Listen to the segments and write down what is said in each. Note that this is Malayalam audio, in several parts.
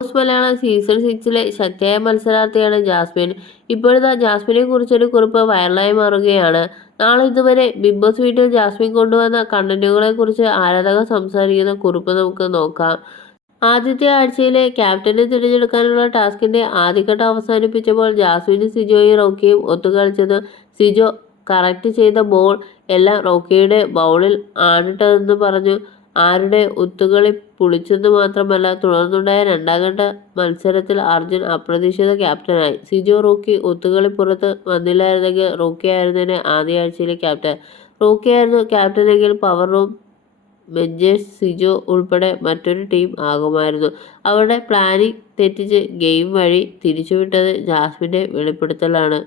ബോസ് മലയാളം സീസൺ 6-ലെ ശക്തിയായ മത്സരാർത്ഥിയാണ് ജാസ്മിൻ. ഇപ്പോഴിതാ ജാസ്മിനെ കുറിച്ചൊരു കുറിപ്പ് വൈറലായി മാറുകയാണ്. നാളെ ഇതുവരെ ബിഗ് ബോസ് വീട്ടിൽ ജാസ്മിൻ കൊണ്ടുവന്ന കണ്ടന്റുകളെ കുറിച്ച് ആരാധകർ സംസാരിക്കുന്ന കുറിപ്പ് നമുക്ക് നോക്കാം. ആദ്യത്തെ ആഴ്ചയിലെ ക്യാപ്റ്റനെ തിരഞ്ഞെടുക്കാനുള്ള ടാസ്കിന്റെ ആദ്യഘട്ടം അവസാനിപ്പിച്ചപ്പോൾ ജാസ്മിനും സിജോയും റോക്കിയും ഒത്തുകളിച്ചത്. സിജോ കറക്റ്റ് ചെയ്ത ബോൾ എല്ലാം റോക്കിയുടെ ബൗളിൽ ആണിട്ടതെന്ന് പറഞ്ഞു. ആരുടെ ഒത്തുകളി പുളിച്ചെന്ന് മാത്രമല്ല, തുടർന്നുണ്ടായ രണ്ടാം ഘട്ട മത്സരത്തിൽ അർജുൻ അപ്രതീക്ഷിത ക്യാപ്റ്റനായി. സിജോ റോക്കി ഒത്തുകളി പുറത്ത് വന്നില്ലായിരുന്നെങ്കിൽ റോക്കി ആയിരുന്നേനെ ആദ്യ ആഴ്ചയിലെ ക്യാപ്റ്റൻ. റോക്കിയായിരുന്നു ക്യാപ്റ്റനെങ്കിൽ പവർ റൂം മെഞ്ചേഴ്സ് സിജോ ഉൾപ്പെടെ മറ്റൊരു ടീം ആകുമായിരുന്നു. അവരുടെ പ്ലാനിംഗ് തെറ്റിച്ച് ഗെയിം വഴി തിരിച്ചുവിട്ടത് ജാസ്മിന്റെ വെളിപ്പെടുത്തലാണ്.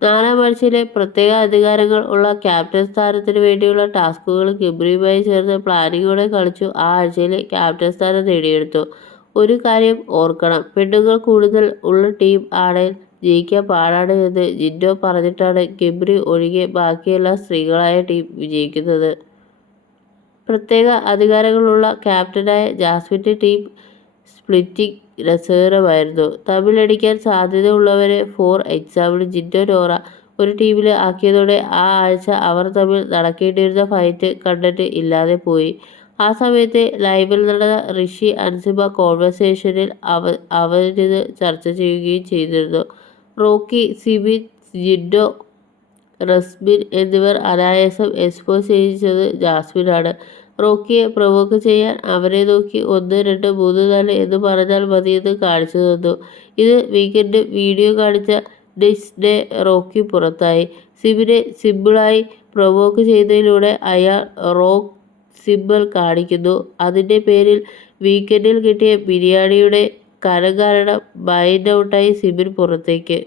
നാലാം ആഴ്ചയിലെ പ്രത്യേക അധികാരങ്ങൾ ഉള്ള ക്യാപ്റ്റൻ സ്ഥാനത്തിന് വേണ്ടിയുള്ള ടാസ്കുകൾ ഗബ്രിയുമായി ചേർന്ന് പ്ലാനിങ്ങോടെ കളിച്ചു ആ ആഴ്ചയിലെ ക്യാപ്റ്റൻ സ്ഥാനം നേടിയെടുത്തു. ഒരു കാര്യം ഓർക്കണം, പെണ്ണുങ്ങൾ കൂടുതൽ ഉള്ള ടീം ആണേൽ ജയിക്കാൻ പാടാണ് എന്ന് ജിൻഡോ പറഞ്ഞിട്ടാണ് ഗബ്രി ഒഴികെ ബാക്കിയെല്ലാ സ്ത്രീകളായ ടീം വിജയിക്കുന്നത്. പ്രത്യേക അധികാരങ്ങളുള്ള ക്യാപ്റ്റനായ ജാസ്മിന്റെ ടീം സ്പ്ലിറ്റിംഗ് രസകരമായിരുന്നു. തമ്മിലടിക്കാൻ സാധ്യതയുള്ളവരെ ഫോർ എക്സാമ്പിൾ ജിൻഡോ നോറ ഒരു ടീമിൽ ആക്കിയതോടെ ആ ആഴ്ച അവർ തമ്മിൽ നടക്കേണ്ടിയിരുന്ന ഫൈറ്റ് കണ്ടന്റ് ഇല്ലാതെ പോയി. ആ സമയത്ത് ലൈവിൽ നടന്ന ഋഷി അൻസിബ കോൺവെർസേഷനിൽ അവരിത് ചർച്ച ചെയ്യുകയും ചെയ്തിരുന്നു. റോക്കി, സിബിൻ, ജിൻഡോ, റസ്മിൻ എന്നിവർ അനായാസം എക്സ്പോസ് ചെയ്യിച്ചത് ജാസ്മിനാണ്. റോക്കിയെ പ്രൊവോക്ക് ചെയ്യാൻ അവരെ നോക്കി 1, 2, 3, 4 എന്ന് പറഞ്ഞാൽ മതിയെന്ന് കാണിച്ചു തന്നു. ഇത് വീക്കെൻഡ് വീഡിയോ കാണിച്ച നെക്സ്റ്റ് ഡേ റോക്കി പുറത്തായി. സിബിനെ സിമ്പിളായി പ്രൊവോക്ക് ചെയ്യുന്നതിലൂടെ അയാൾ റോക്ക് സിമ്പൽ കാണിക്കുന്നു. അതിന്റെ പേരിൽ വീക്കെൻഡിൽ കിട്ടിയ ബിരിയാണിയുടെ കനം കാരണം മൈൻഡ് ഔട്ടായി സിബിൻ പുറത്തേക്ക്.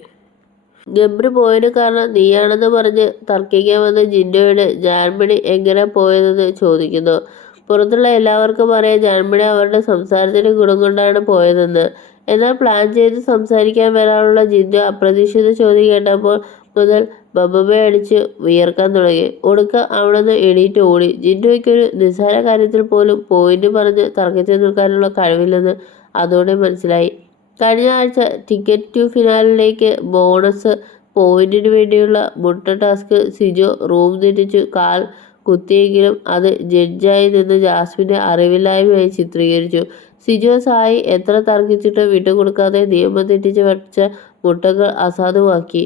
ഗബ്രി പോയതിന് കാരണം നീയാണെന്ന് പറഞ്ഞ് തർക്കിക്കാൻ വന്ന ജിൻഡോയോട് ജാൻമണി എങ്ങനെ പോയതെന്ന് ചോദിക്കുന്നു. പുറത്തുള്ള എല്ലാവർക്കും അറിയാം ജാൻമണി അവരുടെ സംസാരത്തിന് ഗുണം കൊണ്ടാണ് പോയതെന്ന്. എന്നാൽ പ്ലാൻ ചെയ്ത് സംസാരിക്കാൻ വരാനുള്ള ജിൻഡോ അപ്രതീക്ഷിത ചോദ്യം കേട്ടപ്പോൾ മുതൽ ബബ്ബബയടിച്ച് വിയർക്കാൻ തുടങ്ങി. ഒടുക്കം അവിടുന്ന് എണീറ്റ് ഓടി. ജിൻഡോയ്ക്കൊരു നിസ്സാര കാര്യത്തിൽ പോലും പോയിന്റ് പറഞ്ഞ് തർക്കിച്ചു നിൽക്കാനുള്ള കഴിവില്ലെന്ന് അതോടെ മനസ്സിലായി. കഴിഞ്ഞ ആഴ്ച ടിക്കറ്റ് ടു ഫിനാലിലേക്ക് ബോണസ് പോയിന്റിനു വേണ്ടിയുള്ള മുട്ട ടാസ്ക് സിജോ റൂം തെറ്റിച്ചു കാൽ കുത്തിയെങ്കിലും അത് ജഡ്ജായി നിന്ന് ജാസ്മിന്റെ അറിവില്ലായ്മയായി ചിത്രീകരിച്ചു. സിജോ സായി എത്ര തർക്കിച്ചിട്ടും വിട്ടുകൊടുക്കാതെ നിയമം തെറ്റിച്ച് വച്ച മുട്ടകൾ അസാധുവാക്കി.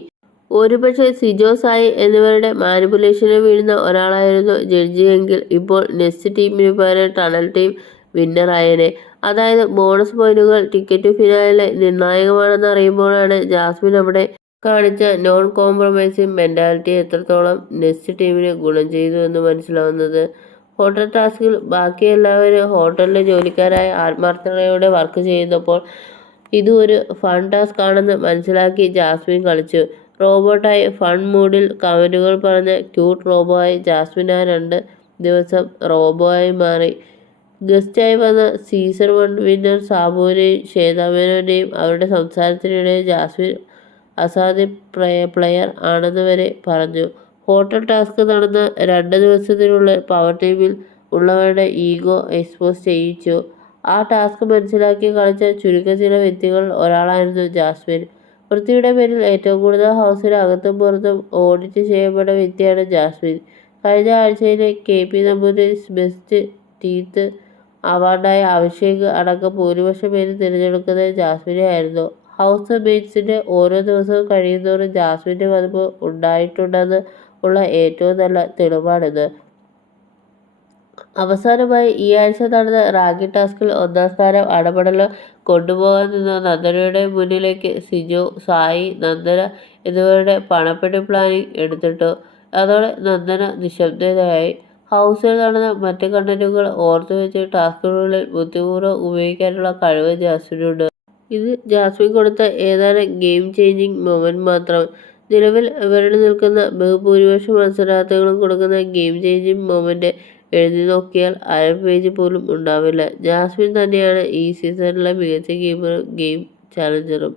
ഒരുപക്ഷെ സിജോ, സായി എന്നിവരുടെ മാനിപ്പുലേഷനിൽ വീഴുന്ന ഒരാളായിരുന്നു ജഡ്ജി എങ്കിൽ ഇപ്പോൾ നെക്സ്റ്റ് ടീമിന് പകരം ടണൽ ടീം വിന്നറായേനെ. അതായത് ബോണസ് പോയിന്റുകൾ ടിക്കറ്റ് ടു ഫിനാലിലെ നിർണായകമാണെന്ന് അറിയുമ്പോഴാണ് ജാസ്മിൻ അവിടെ കാണിച്ച നോൺ കോംപ്രമൈസിങ് മെന്റാലിറ്റി എത്രത്തോളം നെക്സ്റ്റ് ടീമിന് ഗുണം ചെയ്തു എന്ന് മനസ്സിലാവുന്നത്. ഹോട്ടൽ ടാസ്കിൽ ബാക്കി എല്ലാവരും ഹോട്ടലിലെ ജോലിക്കാരായി ആത്മാർത്ഥതയോടെ വർക്ക് ചെയ്യുന്നപ്പോൾ ഇത് ഒരു ഫൺ ടാസ്ക് ആണെന്ന് മനസ്സിലാക്കി ജാസ്മിൻ കളിച്ചു. റോബോട്ടായി ഫൺ മൂഡിൽ കമന്റുകൾ പറഞ്ഞ ക്യൂട്ട് റോബോ ആയി ജാസ്മിൻ ആ 2 ദിവസം റോബോ ആയി മാറി. ഗസ്റ്റായി വന്ന സീസൺ 1 വിന്നർ സാബുവിനെയും ശ്വേതാമേനോനെയും അവരുടെ സംസാരത്തിനിടെ ജാസ്മിൻ അസാധ്യ പ്ലെയർ ആണെന്ന് വരെ പറഞ്ഞു. ഹോട്ടൽ ടാസ്ക് നടന്ന 2 ദിവസത്തിനുള്ളിൽ പവർ ടീമിൽ ഉള്ളവരുടെ ഈഗോ എക്സ്പോസ് ചെയ്യിച്ചു. ആ ടാസ്ക് മനസ്സിലാക്കി കളിച്ച ചുരുക്കം ചില വ്യക്തികളിൽ ഒരാളായിരുന്നു ജാസ്മിൻ. വൃത്തിയുടെ പേരിൽ ഏറ്റവും കൂടുതൽ ഹൗസിൽ അകത്തും പുറത്തും ഓഡിറ്റ് ചെയ്യപ്പെട്ട വ്യക്തിയാണ് ജാസ്മിൻ. കഴിഞ്ഞ ആഴ്ചയിലെ KP നമ്പൂതിരീസ് ബെസ്റ്റ് ടീത്ത് അവാർഡായ അഭിഷേക് അടക്കം ഭൂരിപക്ഷം പേര് തിരഞ്ഞെടുക്കുന്നത് ജാസ്മിനെ ആയിരുന്നു. ഹൗസ് മേറ്റ്സിന്റെ ഓരോ ദിവസവും കഴിയുന്തോറും ജാസ്മിന്റെ പതിപ്പ് ഉണ്ടായിട്ടുണ്ടെന്ന് ഉള്ള ഏറ്റവും നല്ല തെളിവാണിത്. അവസാനമായി ഈ ആഴ്ച നടന്ന റാങ്കി ടാസ്കിൽ 1-ാം സ്ഥാനം അടപടലം കൊണ്ടുപോകാൻ നിന്ന നന്ദനയുടെ മുന്നിലേക്ക് സിജോ, സായി, നന്ദന എന്നിവരുടെ പണപ്പെട്ടി പ്ലാനിംഗ് എടുത്തിട്ടു. അതോടെ നന്ദന നിശബ്ദയായി. ഹൗസിൽ നടന്ന മറ്റ് കണ്ടന്റുകൾ ഓർത്തുവെച്ച് ടാസ്കുകളിൽ ബുദ്ധിപൂർവ്വം ഉപയോഗിക്കാനുള്ള കഴിവ് ജാസ്മിനുണ്ട്. ഇത് ജാസ്മിൻ കൊടുത്ത ഏതാനും ഗെയിം ചേഞ്ചിങ് മൊമെന്റ് മാത്രം. നിലവിൽ വിരളി നിൽക്കുന്ന ബഹുഭൂരിപക്ഷം മത്സരാർത്ഥികളും കൊടുക്കുന്ന ഗെയിം ചേഞ്ചിങ് മൊമെന്റ് എഴുതി നോക്കിയാൽ അര പേജ് പോലും ഉണ്ടാവില്ല. ജാസ്മിൻ തന്നെയാണ് ഈ സീസണിലെ മികച്ച ഗെയിമറും ഗെയിം ചാലഞ്ചറും.